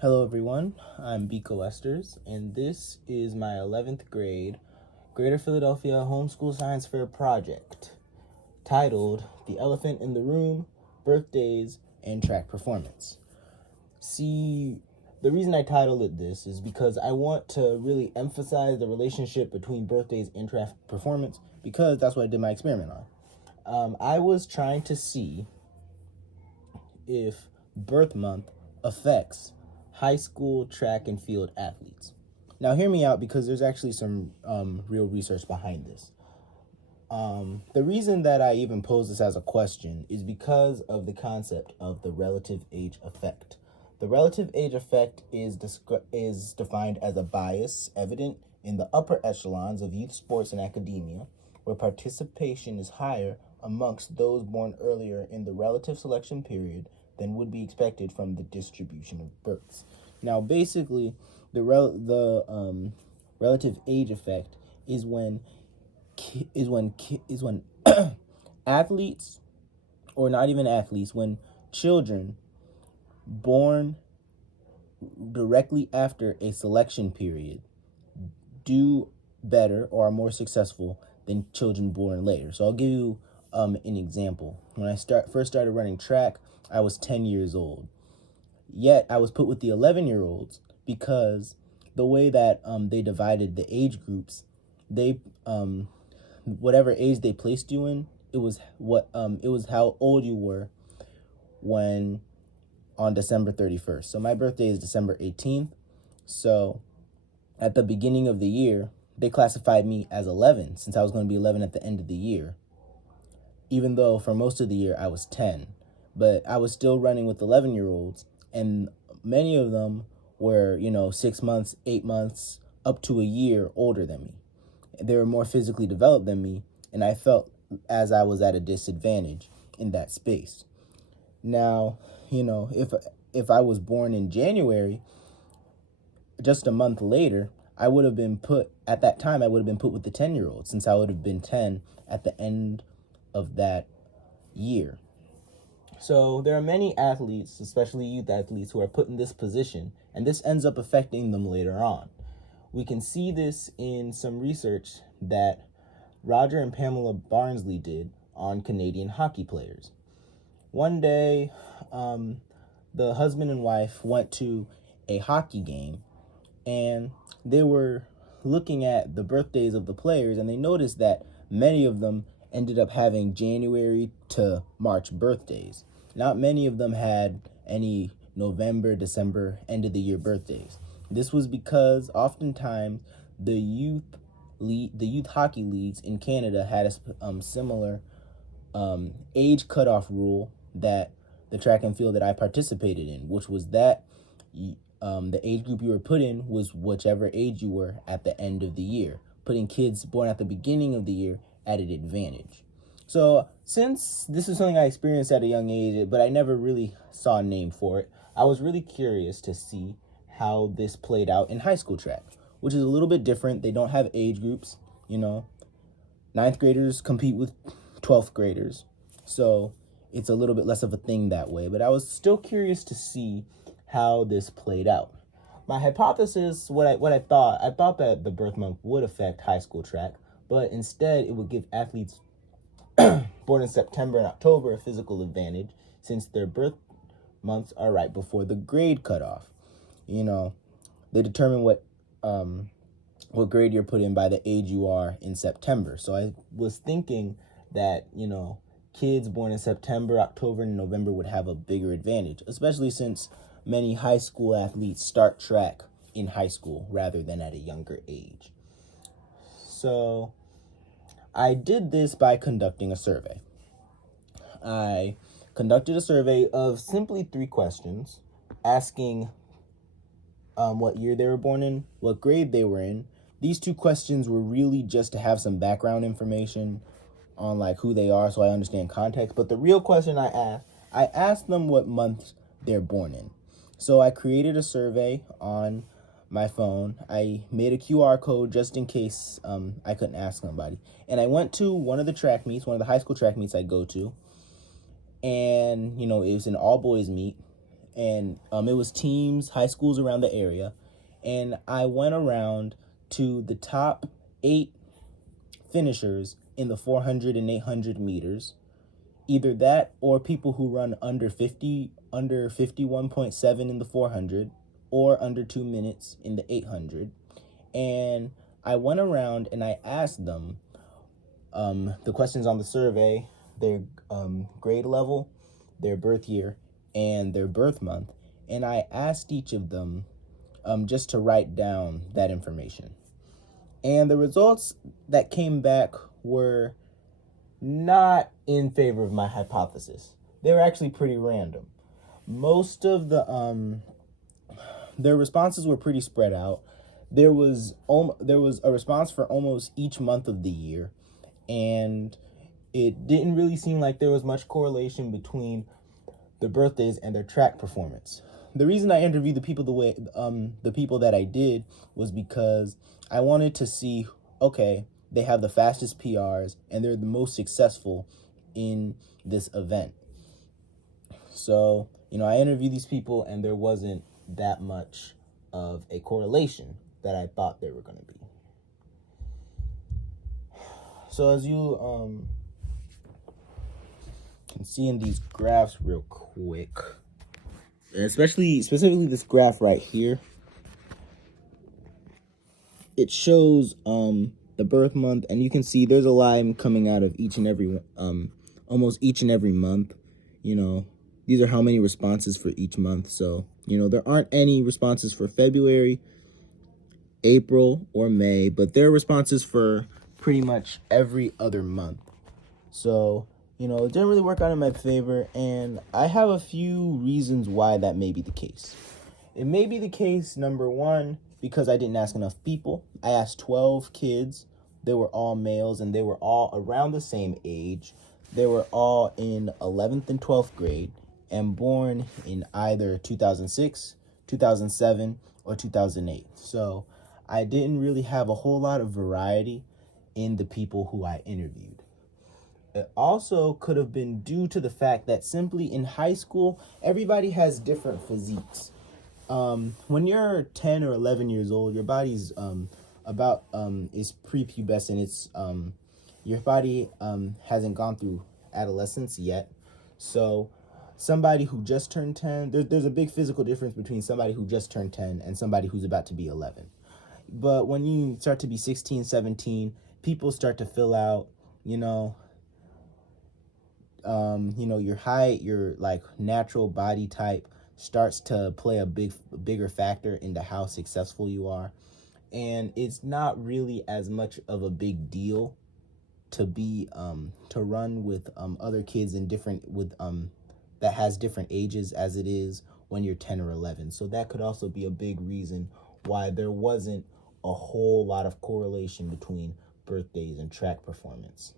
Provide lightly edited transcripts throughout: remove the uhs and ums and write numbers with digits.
Hello everyone, I'm Biko Esters, and this is my 11th grade Greater Philadelphia Homeschool Science Fair project titled The Elephant in the Room, Birthdays, and Track Performance. See, the reason I titled it this is because I want to really emphasize the relationship between birthdays and track performance, because that's what I did my experiment on. I was trying to see if birth month affects high school track and field athletes. Now, hear me out because there's actually some real research behind this. The reason that I even pose this as a question is because of the concept of the relative age effect. The relative age effect is defined as a bias evident in the upper echelons of youth sports and academia, where participation is higher amongst those born earlier in the relative selection period than would be expected from the distribution of births. Now, basically, the relative age effect is when athletes, or not even athletes, when children born directly after a selection period do better or are more successful than children born later. So I'll give you an example. When I first started running track, I was 10 years old. Yet I was put with the 11-year-olds because the way that they divided the age groups, they whatever age they placed you in, it was how old you were when on December 31st. So my birthday is December 18th. So at the beginning of the year, they classified me as 11 since I was going to be 11 at the end of the year, even though for most of the year I was 10. But I was still running with 11-year-olds, and many of them were, 6 months, 8 months, up to a year older than me. They were more physically developed than me, and I felt as I was at a disadvantage in that space. Now, if I was born in January, just a month later, I would have been put with the 10-year-olds, since I would have been 10 at the end of that year. So there are many athletes, especially youth athletes, who are put in this position, and this ends up affecting them later on. We can see this in some research that Roger and Pamela Barnsley did on Canadian hockey players. One day, the husband and wife went to a hockey game, and they were looking at the birthdays of the players, and they noticed that many of them ended up having January to March birthdays. Not many of them had any November, December, end of the year birthdays. This was because oftentimes the youth hockey leagues in Canada had a similar age cutoff rule that the track and field that I participated in, which was that the age group you were put in was whichever age you were at the end of the year, putting kids born at the beginning of the year at an advantage. So since this is something I experienced at a young age, but I never really saw a name for it, I was really curious to see how this played out in high school track, which is a little bit different. They don't have age groups, Ninth graders compete with 12th graders. So it's a little bit less of a thing that way. But I was still curious to see how this played out. My hypothesis, what I thought that the birth month would affect high school track, but instead it would give athletes born in September and October a physical advantage, since their birth months are right before the grade cutoff. They determine what grade you're put in by the age you are in September. So I was thinking that, kids born in September, October, and November would have a bigger advantage, especially since many high school athletes start track in high school rather than at a younger age. So I did this by conducting a survey. I conducted a survey of simply 3 questions, asking what year they were born in, what grade they were in. These 2 questions were really just to have some background information on who they are, so I understand context. But the real question I asked them what month they're born in. So I created a survey on my phone. I made a QR code just in case I couldn't ask somebody. And I went to one of the high school track meets I go to. And, it was an all boys meet. and it was teams, high schools around the area, and I went around to the top 8 finishers in the 400 and 800 meters. Either that or people who run under 51.7 in the 400 or under 2 minutes in the 800. And I went around and I asked them the questions on the survey, their grade level, their birth year, and their birth month. And I asked each of them just to write down that information. And the results that came back were not in favor of my hypothesis. They were actually pretty random. Most of their responses were pretty spread out. There was a response for almost each month of the year, and it didn't really seem like there was much correlation between the birthdays and their track performance. The reason I interviewed the people the people that I did was because I wanted to see, okay, they have the fastest PRs and they're the most successful in this event. So, I interviewed these people and there wasn't that much of a correlation that I thought there were going to be. So as you can see in these graphs real quick, and specifically this graph right here, it shows the birth month, and you can see there's a line coming out of almost each and every month. These are how many responses for each month. So, there aren't any responses for February, April, or May, but there are responses for pretty much every other month. So, it didn't really work out in my favor, and I have a few reasons why that may be the case. It may be the case, number one, because I didn't ask enough people. I asked 12 kids. They were all males, and they were all around the same age. They were all in 11th and 12th grade and born in either 2006, 2007, or 2008. So I didn't really have a whole lot of variety in the people who I interviewed. It also could have been due to the fact that simply in high school, everybody has different physiques. When you're 10 or 11 years old, your body's is prepubescent. It's your body hasn't gone through adolescence yet. So somebody who just turned 10, there's a big physical difference between somebody who just turned 10 and somebody who's about to be 11. But when you start to be 16, 17, people start to fill out, your height, your natural body type starts to play a bigger factor into how successful you are. And it's not really as much of a big deal to run with other kids that has different ages as it is when you're 10 or 11. So that could also be a big reason why there wasn't a whole lot of correlation between birthdays and track performance.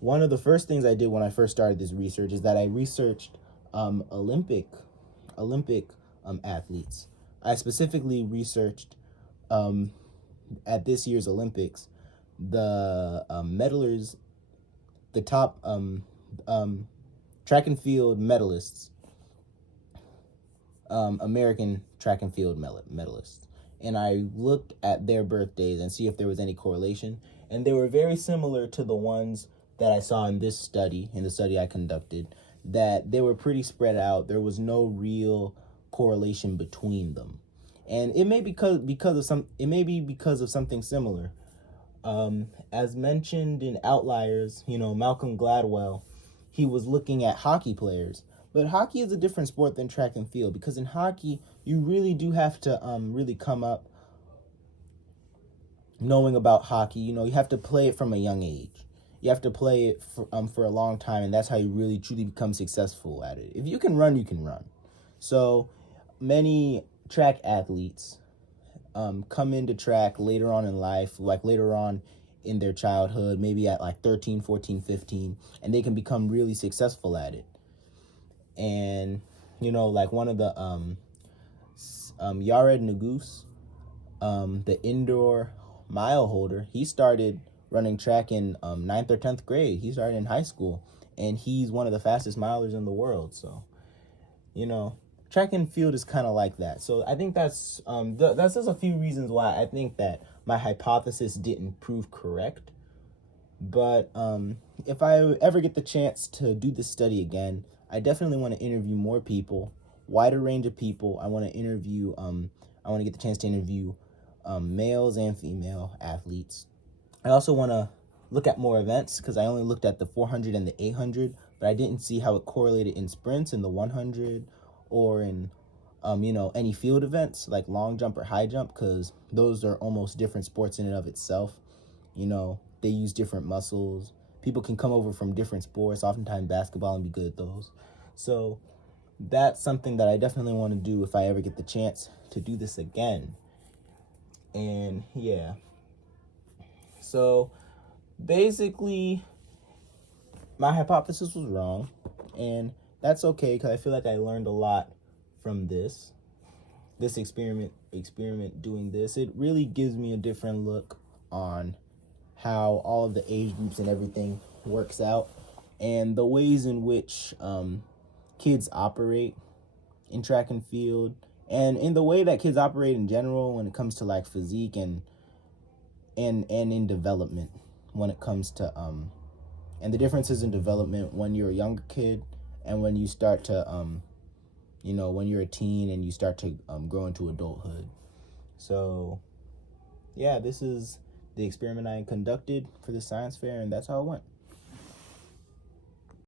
One of the first things I did when I first started this research is that I researched Olympic athletes. I specifically researched at this year's Olympics the medalers, the top track and field medalists, American track and field medalists. And I looked at their birthdays and see if there was any correlation. And they were very similar to the ones that I saw in the study I conducted, that they were pretty spread out. There was no real correlation between them. And it may be because of something similar. As mentioned in Outliers, Malcolm Gladwell, he was looking at hockey players. But hockey is a different sport than track and field, because in hockey, you really do have to really come up knowing about hockey. You have to play it from a young age. You have to play it for a long time, and that's how you really truly become successful at it. If you can run, you can run. So many track athletes come into track later on in life, later on in their childhood, maybe at 13, 14, 15, and they can become really successful at it. And, one of the Yared Nuguse, the indoor mile holder, he started running track in 9th or 10th grade. He started in high school, and he's one of the fastest milers in the world. So, track and field is kind of like that. So I think that's that's just a few reasons why I think that my hypothesis didn't prove correct. But if I ever get the chance to do this study again, I definitely want to interview more people, wider range of people. I want to interview I want to get the chance to interview males and female athletes. I also want to look at more events because I only looked at the 400 and the 800, but I didn't see how it correlated in sprints in the 100 or in any field events like long jump or high jump, because those are almost different sports in and of itself. They use different muscles. People can come over from different sports, oftentimes basketball, and be good at those. So that's something that I definitely want to do if I ever get the chance to do this again. And yeah. So basically, my hypothesis was wrong, and that's okay because I feel like I learned a lot from this experiment doing this. It really gives me a different look on how all of the age groups and everything works out, and the ways in which kids operate in track and field, and in the way that kids operate in general when it comes to like physique and in development when it comes to and the differences in development when you're a younger kid and when you start to when you're a teen and you start to grow into adulthood. So yeah, this is the experiment I conducted for the science fair, and that's how it went.